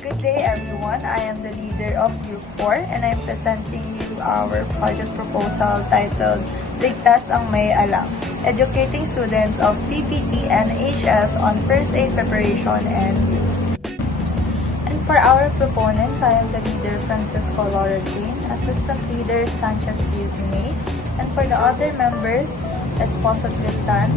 Good day everyone, I am the leader of Group 4 and I'm presenting you our project proposal titled Ligtas ang May Alam, educating students of VPTNHS on first aid preparation and use. And for our proponents, I am the leader Francisco Laura Jane, assistant leader Sanchez Pizine, and for the other members, Esposo Tristan,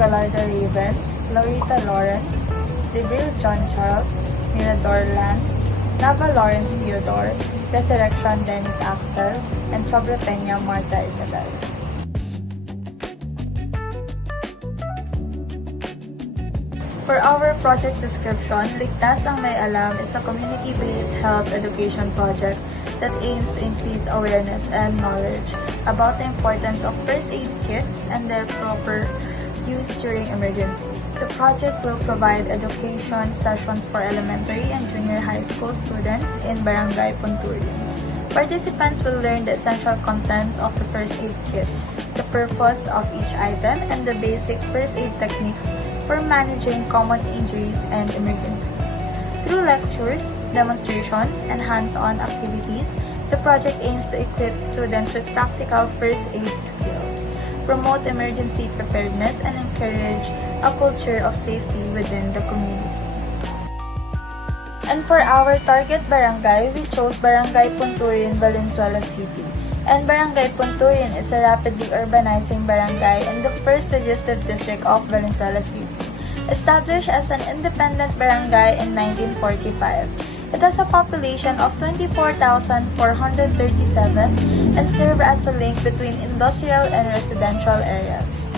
Galarda Raven, Laurita Lawrence, Debril John Charles, Mirador Lance, Nava Lawrence Theodore, Resurrection Dennis Axel, and Sobre Peña Marta Isabel. For our project description, Ligtas ang May Alam is a community-based health education project that aims to increase awareness and knowledge about the importance of first aid kits and their proper use during emergencies. The project will provide education sessions for elementary and junior high school students in Barangay Punturin. Participants will learn the essential contents of the first aid kit, the purpose of each item, and the basic first aid techniques for managing common injuries and emergencies. Through lectures, demonstrations, and hands-on activities, the project aims to equip students with practical first aid skills, promote emergency preparedness, and encourage a culture of safety within the community. And for our target barangay, we chose Barangay Punturin, Valenzuela City. And Barangay Punturin is a rapidly urbanizing barangay in the first legislative district of Valenzuela City. Established as an independent barangay in 1945, it has a population of 24,437 and serves as a link between industrial and residential areas.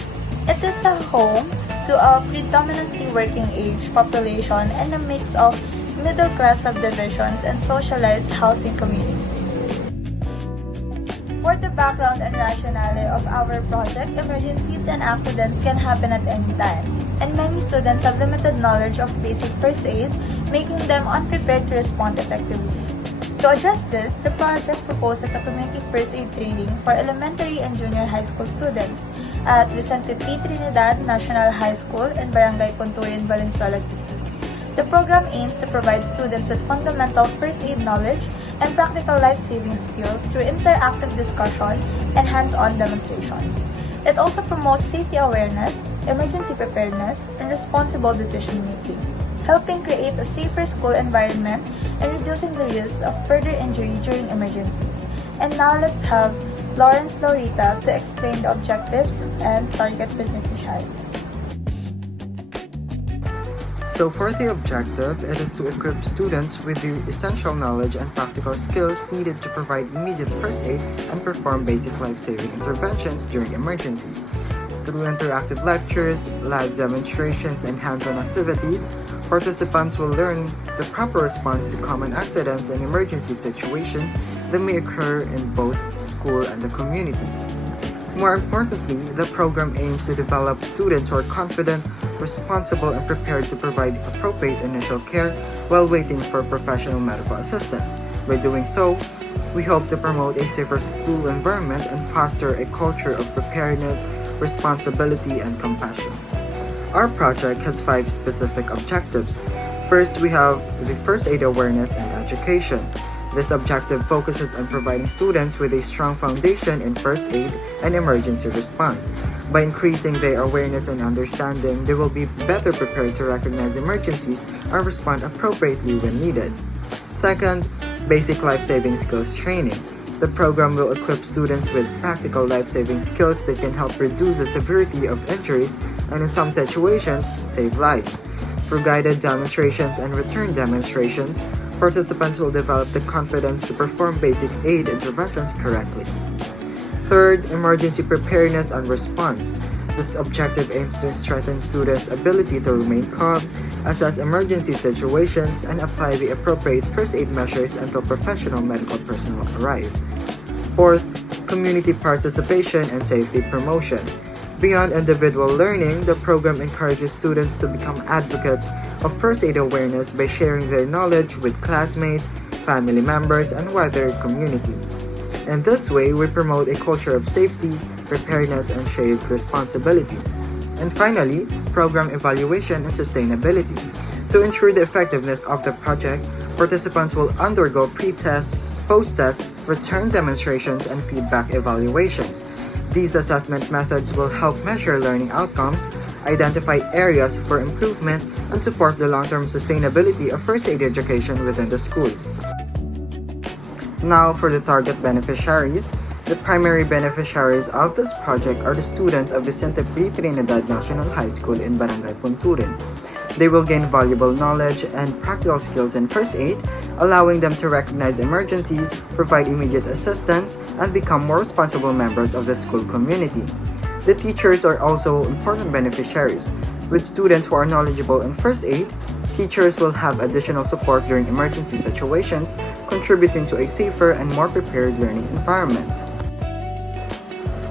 It is a home to a predominantly working-age population and a mix of middle-class subdivisions and socialized housing communities. For the background and rationale of our project, emergencies and accidents can happen at any time, and many students have limited knowledge of basic first aid, making them unprepared to respond effectively. To address this, the project proposes a community first aid training for elementary and junior high school students at Vicente P. Trinidad National High School in Barangay Punturin, Valenzuela City. The program aims to provide students with fundamental first aid knowledge and practical life-saving skills through interactive discussion and hands-on demonstrations. It also promotes safety awareness, emergency preparedness, and responsible decision-making, helping create a safer school environment and reducing the risk of further injury during emergencies. And now let's have Lawrence Laurita to explain the objectives and target beneficiaries. So for the objective, it is to equip students with the essential knowledge and practical skills needed to provide immediate first aid and perform basic life-saving interventions during emergencies. Through interactive lectures, live demonstrations, and hands-on activities, participants will learn the proper response to common accidents and emergency situations that may occur in both school and the community. More importantly, the program aims to develop students who are confident, responsible, and prepared to provide appropriate initial care while waiting for professional medical assistance. By doing so, we hope to promote a safer school environment and foster a culture of preparedness, responsibility, and compassion. Our project has 5 specific objectives. First, we have the first aid awareness and education. This objective focuses on providing students with a strong foundation in first aid and emergency response. By increasing their awareness and understanding, they will be better prepared to recognize emergencies and respond appropriately when needed. Second, basic life-saving skills training. The program will equip students with practical life-saving skills that can help reduce the severity of injuries and in some situations, save lives. Through guided demonstrations and return demonstrations, participants will develop the confidence to perform basic aid interventions correctly. Third, emergency preparedness and response. This objective aims to strengthen students' ability to remain calm, assess emergency situations, and apply the appropriate first aid measures until professional medical personnel arrive. Fourth, community participation and safety promotion. Beyond individual learning, the program encourages students to become advocates of first aid awareness by sharing their knowledge with classmates, family members, and wider community. In this way, we promote a culture of safety, preparedness, and shared responsibility. And finally, program evaluation and sustainability. To ensure the effectiveness of the project, Participants will undergo pre-test, post-test, return demonstrations, and feedback evaluations. These assessment methods will help measure learning outcomes, identify areas for improvement, and support the long-term sustainability of first aid education within the school. Now for the target beneficiaries. The primary beneficiaries of this project are the students of Vicente P. Trinidad National High School in Barangay Punturin. They will gain valuable knowledge and practical skills in first aid, allowing them to recognize emergencies, provide immediate assistance, and become more responsible members of the school community. The teachers are also important beneficiaries. With students who are knowledgeable in first aid, teachers will have additional support during emergency situations, contributing to a safer and more prepared learning environment.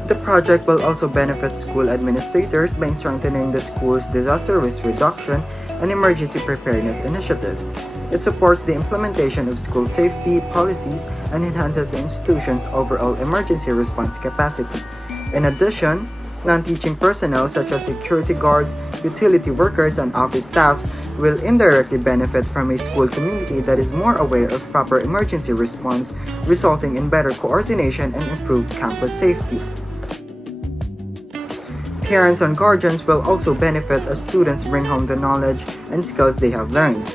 The project will also benefit school administrators by strengthening the school's disaster risk reduction and emergency preparedness initiatives. It supports the implementation of school safety policies and enhances the institution's overall emergency response capacity. In addition, non-teaching personnel such as security guards, utility workers, and office staffs will indirectly benefit from a school community that is more aware of proper emergency response, resulting in better coordination and improved campus safety. Parents and guardians will also benefit as students bring home the knowledge and skills they have learned.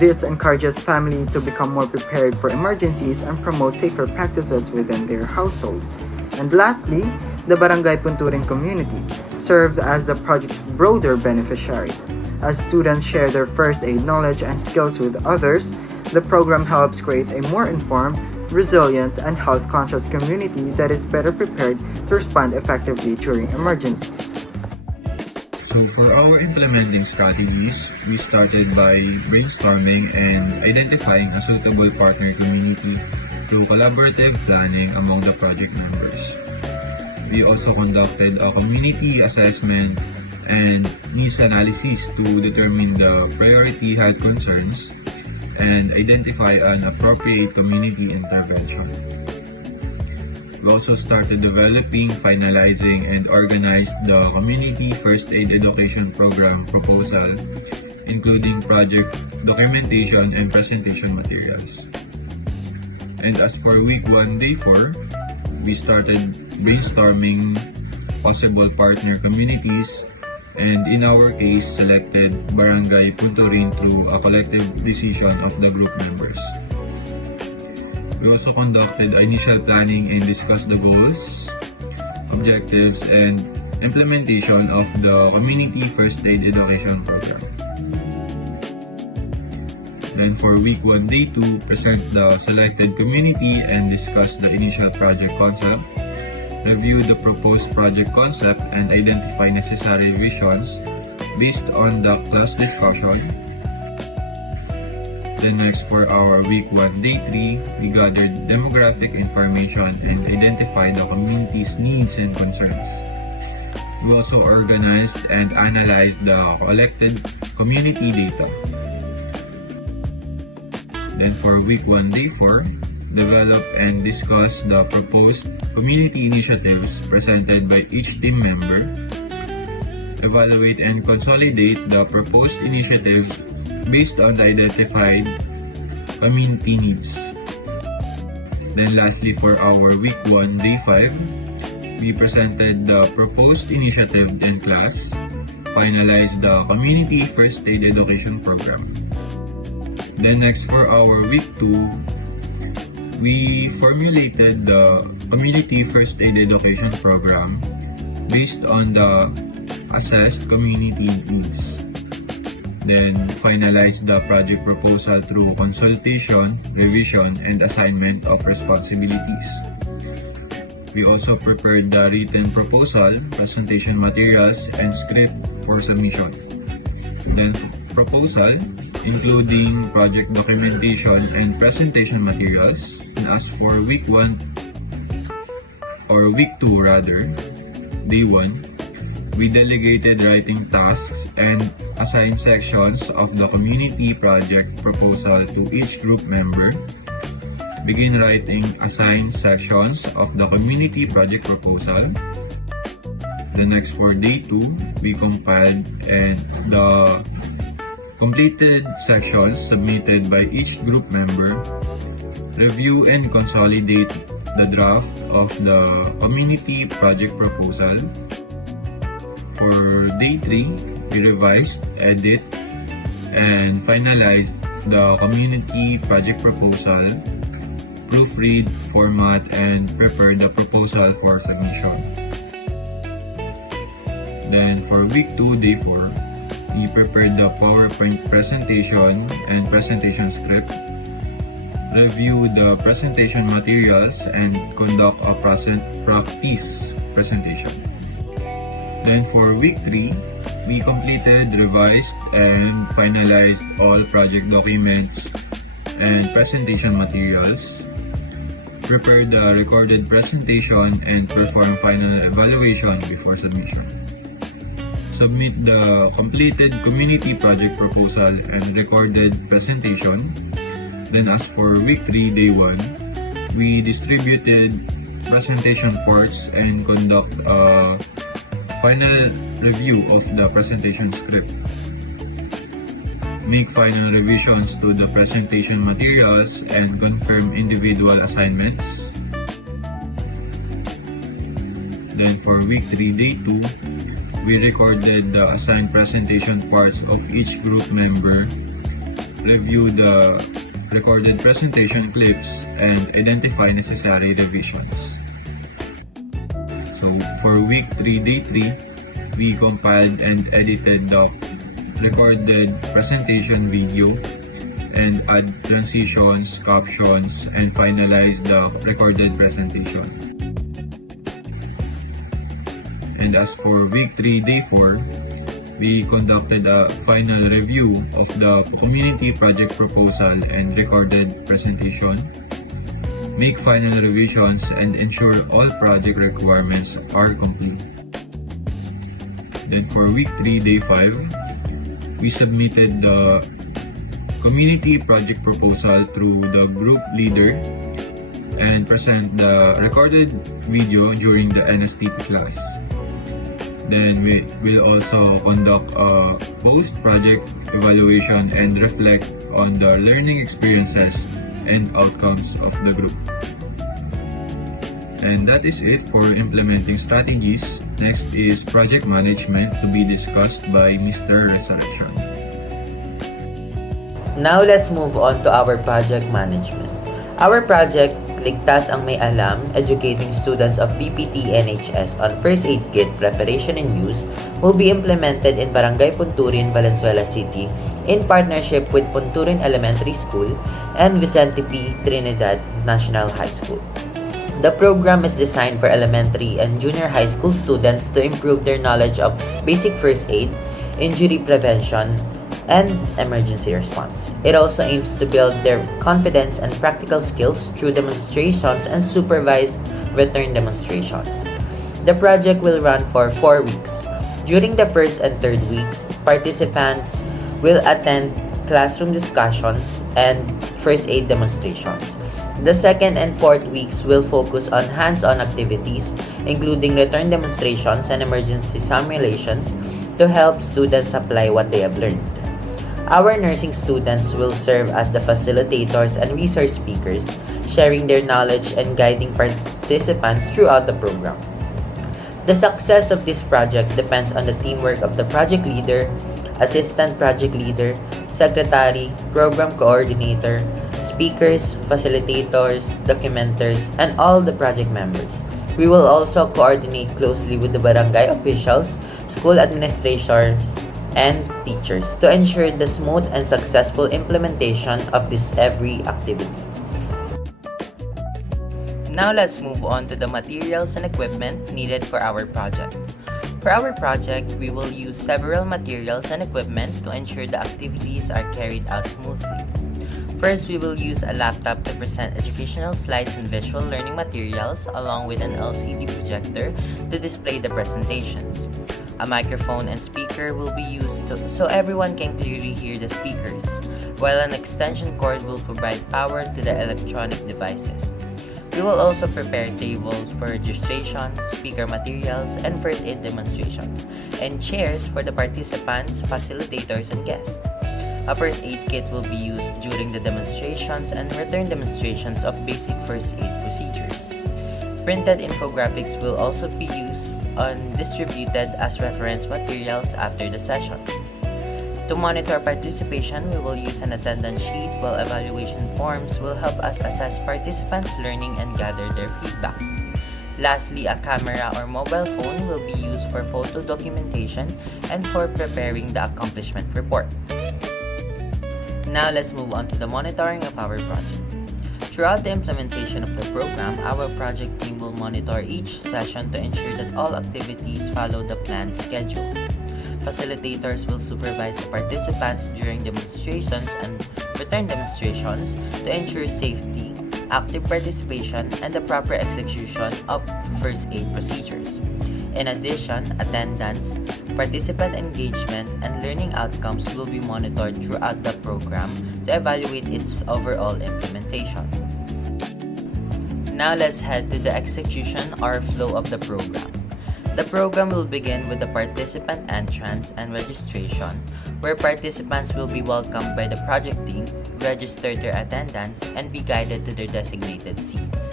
This encourages family to become more prepared for emergencies and promote safer practices within their household. And lastly, the Barangay Punturin community served as the project's broader beneficiary. As students share their first aid knowledge and skills with others, the program helps create a more informed, resilient, and health-conscious community that is better prepared to respond effectively during emergencies. So for our implementing strategies, we started by brainstorming and identifying a suitable partner community through collaborative planning among the project members. We also conducted a community assessment and needs analysis to determine the priority health concerns and identify an appropriate community intervention. We also started developing, finalizing, and organized the Community First Aid Education Program proposal, including project documentation and presentation materials. And as for week 1, day 4, we started brainstorming possible partner communities, and in our case, selected Barangay Punturin through a collective decision of the group members. We also conducted initial planning and discussed the goals, objectives, and implementation of the Community First Aid Education Program. Then for week 1, day 2, present the selected community and discuss the initial project concept, review the proposed project concept, and identify necessary revisions based on the class discussion. Then next for our week 1, day 3, we gathered demographic information and identified the community's needs and concerns. We also organized and analyzed the collected community data. Then for week 1, day 4, develop and discuss the proposed community initiatives presented by each team member, evaluate and consolidate the proposed initiatives based on the identified community needs. Then lastly, for our week 1, day 5, we presented the proposed initiative in class, finalized the Community First Aid Education Program. Then next for our week 2, we formulated the Community First Aid Education Program based on the assessed community needs. Then finalize the project proposal through consultation, revision, and assignment of responsibilities. We also prepared the written proposal, presentation materials, and script for submission. Then proposal, including project documentation and presentation materials. And as for week 1, or week 2 rather, day 1, we delegated writing tasks and assigned sections of the community project proposal to each group member. Begin writing assigned sections of the community project proposal. The next for day 2, we compiled and the completed sections submitted by each group member, review and consolidate the draft of the community project proposal. For day 3, we revised, edit, and finalized the community project proposal, proofread, format, and prepare the proposal for submission. Then for week 2, day 4, we prepared the PowerPoint presentation and presentation script, review the presentation materials, and conduct a practice presentation. Then for week 3, we completed, revised, and finalized all project documents and presentation materials, prepared the recorded presentation, and perform final evaluation before submission. Submit the completed community project proposal and recorded presentation. Then as for week 3, day 1, we distributed presentation parts and conduct a final review of the presentation script. Make final revisions to the presentation materials and confirm individual assignments. Then for week 3, day 2, we recorded the assigned presentation parts of each group member, review the recorded presentation clips, and identify necessary revisions. So for week 3, day 3, we compiled and edited the recorded presentation video and add transitions, captions, and finalized the recorded presentation. And as for week 3, day 4, we conducted a final review of the community project proposal and recorded presentation, make final revisions, and ensure all project requirements are complete. Then for week 3, day 5, we submitted the community project proposal through the group leader and present the recorded video during the NSTP class. Then we will also conduct a post-project evaluation and reflect on the learning experiences and outcomes of the group. And that is it for implementing strategies. Next is project management to be discussed by Mr. Resurrection. Now let's move on to our project management. Our project, Ligtas ang may alam, educating students of VPTNHS on first aid kit preparation and use, will be implemented in Barangay Punturin, Valenzuela City in partnership with Punturin Elementary School and Vicente P. Trinidad National High School. The program is designed for elementary and junior high school students to improve their knowledge of basic first aid, injury prevention, and emergency response. It also aims to build their confidence and practical skills through demonstrations and supervised return demonstrations. The project will run for 4 weeks. During the first and third weeks, participants will attend classroom discussions and first aid demonstrations. The second and fourth weeks will focus on hands-on activities, including return demonstrations and emergency simulations to help students apply what they have learned. Our nursing students will serve as the facilitators and resource speakers, sharing their knowledge and guiding participants throughout the program. The success of this project depends on the teamwork of the project leader, assistant project leader, secretary, program coordinator, speakers, facilitators, documenters, and all the project members. We will also coordinate closely with the barangay officials, school administrators, and teachers to ensure the smooth and successful implementation of this every activity. Now let's move on to the materials and equipment needed for our project. For our project, we will use several materials and equipment to ensure the activities are carried out smoothly. First, we will use a laptop to present educational slides and visual learning materials along with an LCD projector to display the presentations. A microphone and speaker will be used so everyone can clearly hear the speakers, while an extension cord will provide power to the electronic devices. We will also prepare tables for registration, speaker materials, and first aid demonstrations, and chairs for the participants, facilitators, and guests. A first aid kit will be used during the demonstrations and return demonstrations of basic first aid procedures. Printed infographics will also be used and distributed as reference materials after the session. To monitor participation, we will use an attendance sheet, while evaluation forms will help us assess participants' learning and gather their feedback. Lastly, a camera or mobile phone will be used for photo documentation and for preparing the accomplishment report. Now let's move on to the monitoring of our project. Throughout the implementation of the program, our project team will monitor each session to ensure that all activities follow the planned schedule. Facilitators will supervise the participants during demonstrations and return demonstrations to ensure safety, active participation, and the proper execution of first aid procedures. In addition, attendance, participant engagement, and learning outcomes will be monitored throughout the program to evaluate its overall implementation. Now let's head to the execution or flow of the program. The program will begin with the participant entrance and registration, where participants will be welcomed by the project team, register their attendance, and be guided to their designated seats.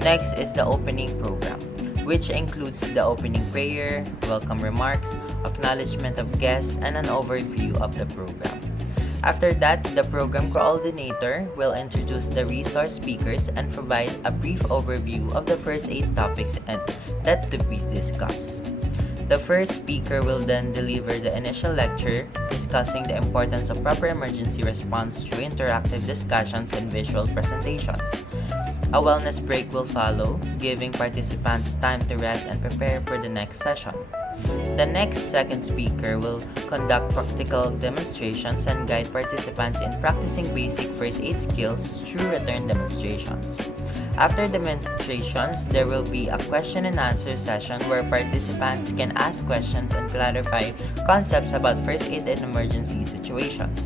Next is the opening program, which includes the opening prayer, welcome remarks, acknowledgement of guests, and an overview of the program. After that, the program coordinator will introduce the resource speakers and provide a brief overview of the first aid topics that to be discussed. The first speaker will then deliver the initial lecture discussing the importance of proper emergency response through interactive discussions and visual presentations. A wellness break will follow, giving participants time to rest and prepare for the next session. The next second speaker will conduct practical demonstrations and guide participants in practicing basic first aid skills through return demonstrations. After demonstrations, there will be a question and answer session where participants can ask questions and clarify concepts about first aid in emergency situations.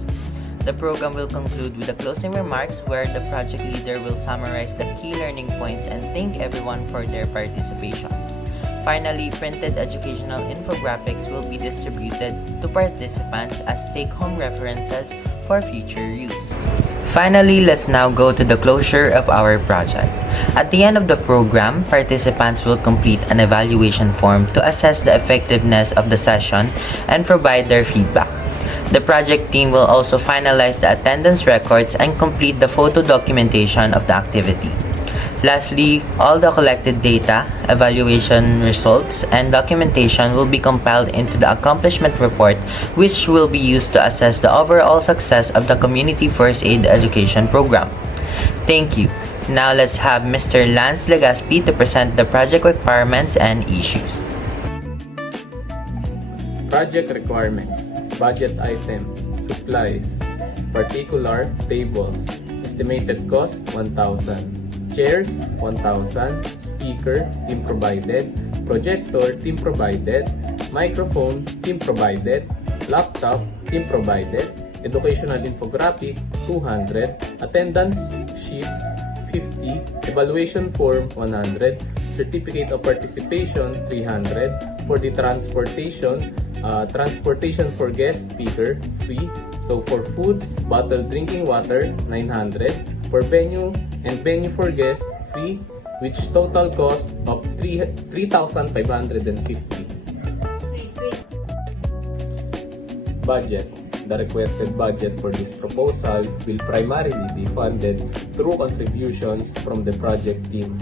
The program will conclude with the closing remarks where the project leader will summarize the key learning points and thank everyone for their participation. Finally, printed educational infographics will be distributed to participants as take-home references for future use. Finally, let's now go to the closure of our project. At the end of the program, participants will complete an evaluation form to assess the effectiveness of the session and provide their feedback. The project team will also finalize the attendance records and complete the photo documentation of the activity. Lastly, all the collected data, evaluation results, and documentation will be compiled into the accomplishment report, which will be used to assess the overall success of the Community First Aid Education Program. Thank you. Now let's have Mr. Lance Legaspi to present the project requirements and issues. Project requirements, budget item, supplies, particular tables, estimated cost 1,000. Chairs, 1,000. Speaker, team provided. Projector, team provided. Microphone, team provided. Laptop, team provided. Educational infographic, 200. Attendance sheets, 50. Evaluation form, 100. Certificate of participation, 300. For the transportation for guest speaker, free. So for foods, bottled drinking water, 900. For venue and venue for guests, free, which total cost of 3,550. Budget. The requested budget for this proposal will primarily be funded through contributions from the project team.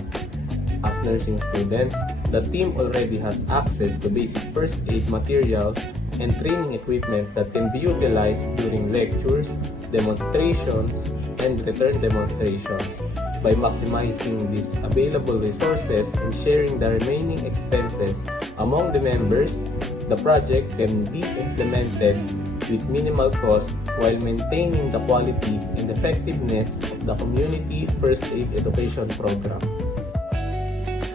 As nursing students, the team already has access to basic first aid materials and training equipment that can be utilized during lectures, demonstrations, and return demonstrations. By maximizing these available resources and sharing the remaining expenses among the members, the project can be implemented with minimal cost while maintaining the quality and effectiveness of the Community First Aid Education Program.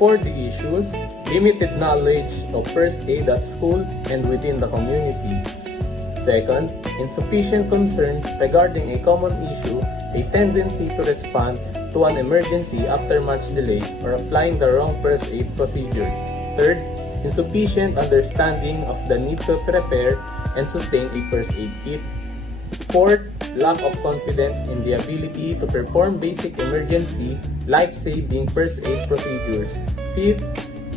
For the issues, limited knowledge of first aid at school and within the community. Second, insufficient concern regarding a common issue, a tendency to respond to an emergency after much delay or applying the wrong first aid procedure. Third, insufficient understanding of the need to prepare and sustain a first aid kit. Fourth, lack of confidence in the ability to perform basic emergency, life-saving first aid procedures. Fifth,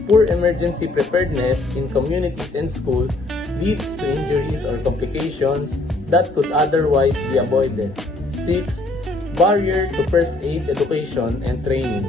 poor emergency preparedness in communities and schools leads to injuries or complications that could otherwise be avoided. Sixth, barrier to first aid education and training.